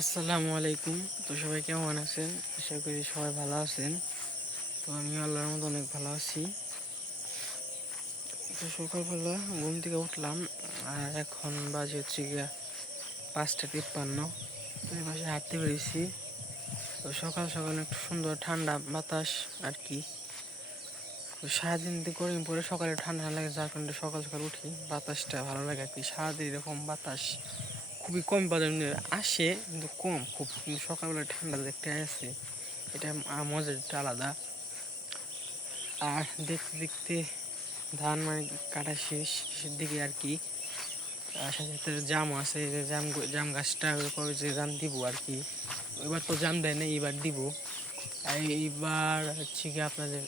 আসসালামু আলাইকুম। তো সবাই কেমন আছেন? আশা করি সবাই ভালো আছেন। তো আমি আল্লাহর মতো অনেক ভালো আছি। তো সকালবেলা ঘুম থেকে উঠলাম, আর এখন বাজে হচ্ছে গিয়া 5:53। তো এই পাশে হাঁটতে বেরিয়েছি। তো সকাল সকাল একটু সুন্দর ঠান্ডা বাতাস আর কি। তো সারাদিন গরম পরে সকালে ঠান্ডা লাগে, যার কারণে সকাল সকাল উঠি, বাতাসটা ভালো লাগে আর কি। সারাদিন এরকম বাতাস খুবই কম পরিমাণে আসে, কিন্তু কম খুব, কিন্তু সকালবেলা ঠান্ডা দেখতে আসে, এটা মজাটা আলাদা। আর দেখতে দেখতে ধান মানে কাটা শেষের দিকে আর কি। সাথে সাথে জামও আছে, যে জাম গাছটা কবে যে জাম দিব আর কি। এবার তো জাম দেয় না, এবার দিব। আর এইবার হচ্ছে কি আপনাদের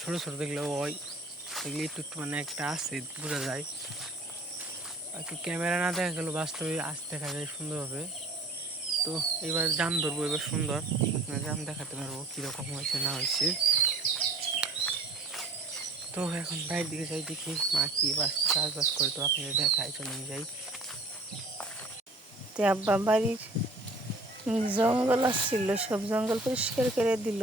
ছোটো ছোটো দেখলে ওই দেখলে একটু একটু মানে একটা আছে, বোঝা যায় আর কি। ক্যামেরা না দেখা গেলো, বাস্তবে আসতে দেখা যায় সুন্দরভাবে। তো এবার জাম ধরবো, এবার সুন্দর আপনার জাম দেখাতে পারবো কীরকম হয়েছে না হয়েছে। তো এখন বাইরের দিকে যাই, দেখি মা কি কাজ বাজ করে, তো আপনাদের দেখাই, চলে যাই। আব্বা বাড়ির জঙ্গল আসছিল, সব জঙ্গল পরিষ্কার করে দিল।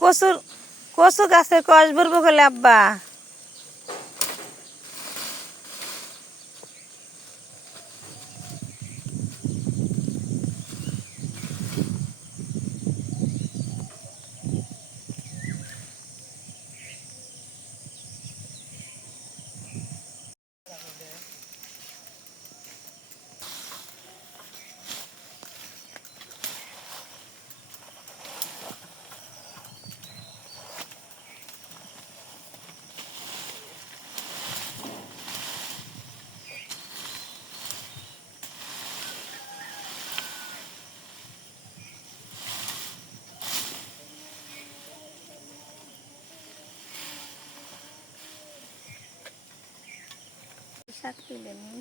কচুর কচু গাছের কষ ভরবো বলে আব্বা। শাক তুলে নিই।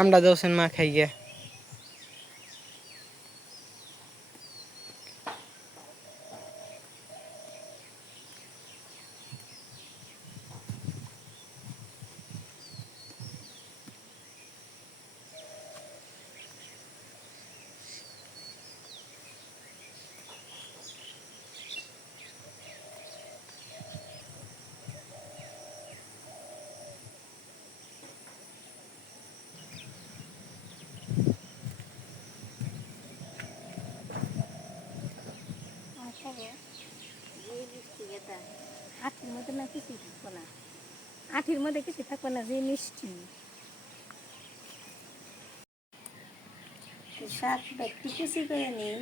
আমরা দোষেন মা খাই গিয়া। আঠির মধ্যে না কিছুই থাকবো না, আঠির মধ্যে কিছু থাকবো না, যে মিষ্টি শাক একটু কুচি করে নিই।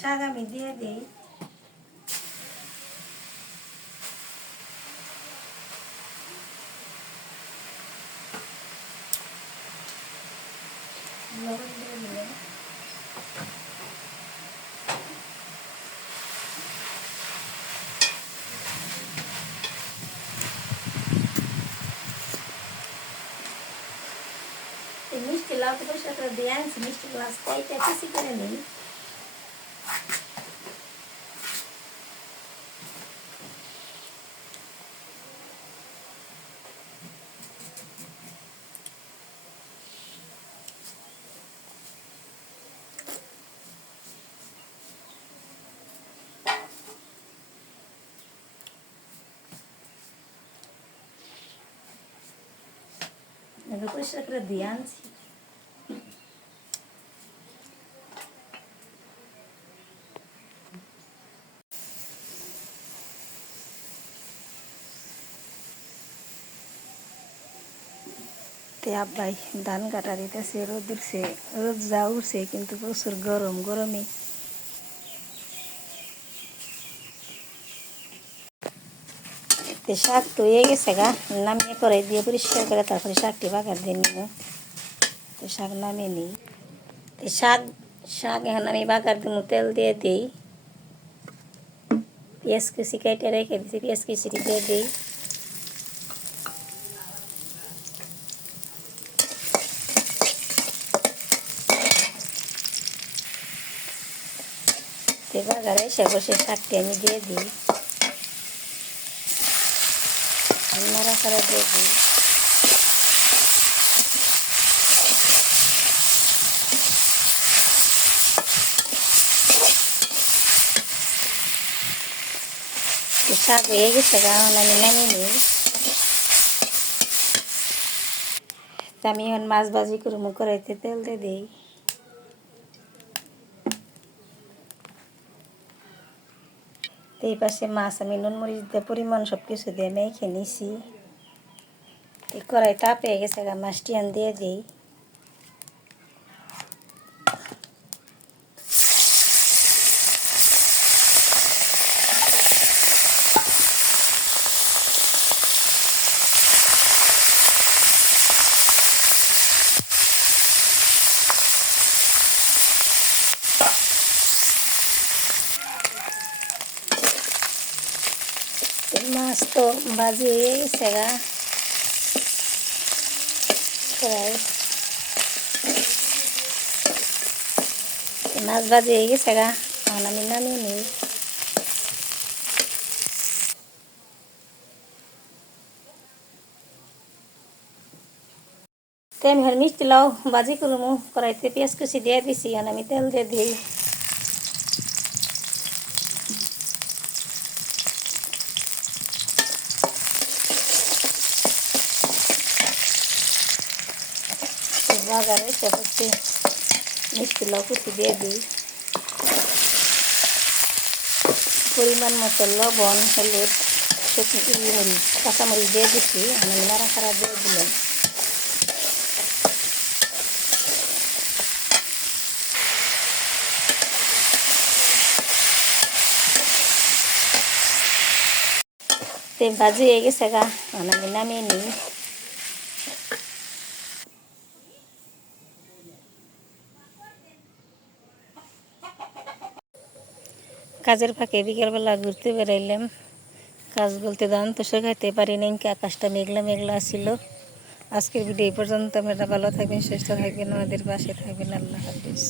শাক আমি দিয়ে দিই। লবণ দিয়ে দিলে মিষ্টি লাউ তো পরিষ্কার করে দিয়ে আনছি, মিষ্টি গ্লাস তাইটা কুচি করে নিই। কিন্তু পরিষ্কার করে দিয়ে আনছি। তে আব্বাই ধান কাটা দিতেছে, রোদ উঠছে, রোদ যা উঠছে কিন্তু প্রচুর গরম, গরমে তে শাক তো হয়ে গেছে গা, নামিয়ে করে দিয়ে পরিষ্কার করে তারপরে শাকটি বাগার দিয়ে নিব। তো শাক নামিয়ে নিই। তো শাক শাক এখন আমি বাগার দিব, তেল দিয়ে দিই, পেঁয়াজ কুচি কেটে রেখে দিচ্ছি, পেঁয়াজ কুচিটি দিয়ে দিই। তো বাগারে এসে বসে শাকটি আমি দিয়ে দিই, নাড়া করে দিয়ে দিই। তো শাক হয়ে গেছে গা, এখন আমি নামিয়ে নিই। তো আমি এখন মাছ ভাজি করবো, কড়াইতে তেল দিয়ে দিই। তো এই পাশে মাছ আমি নুন মরিচ দিয়ে পরিমাণ সব কিছু দিয়ে মেখে নিছি। এই কড়াই তাপ হয়ে গেছে গা, মাছটি আন দিয়ে দিই। মাছ তো ভাজি হয়ে গেছে গা, প্রায় মাছ ভাজি হয়ে গেছে গা, এখন আমি নামিয়ে নিই। তো আমি এখন মিষ্টি লাউ ভাজি করবো, কড়াইতে পেঁয়াজ কুচি দিয়ে দিছি, এখন আমি তেল দিয়ে দিই। বাগারে সে হচ্ছে মিষ্টি লাউ কুচি দিয়ে দিই, পরিমাণ মতো লবণ, হলুদ, শুকনো মরিচ, কাঁচামরিচ দিয়ে দিচ্ছি, আমি নাড়া খাড়া দিয়ে দিলাম। তে ভাজি হয়ে গেছে গা, আমি নামিয়ে নিই। কাজের ফাঁকে বিকেলবেলা ঘুরতে বেরাইলাম। কাজ বলতে ধান তো শেখাইতে পারি নাই, আকাশটা মেঘলা মেঘলা ছিল। আজকের ভিডিও এই পর্যন্ত। আপনারা ভালো থাকবেন, সুস্থ থাকবেন, আমাদের পাশে থাকবেন। আল্লাহ হাফিজ।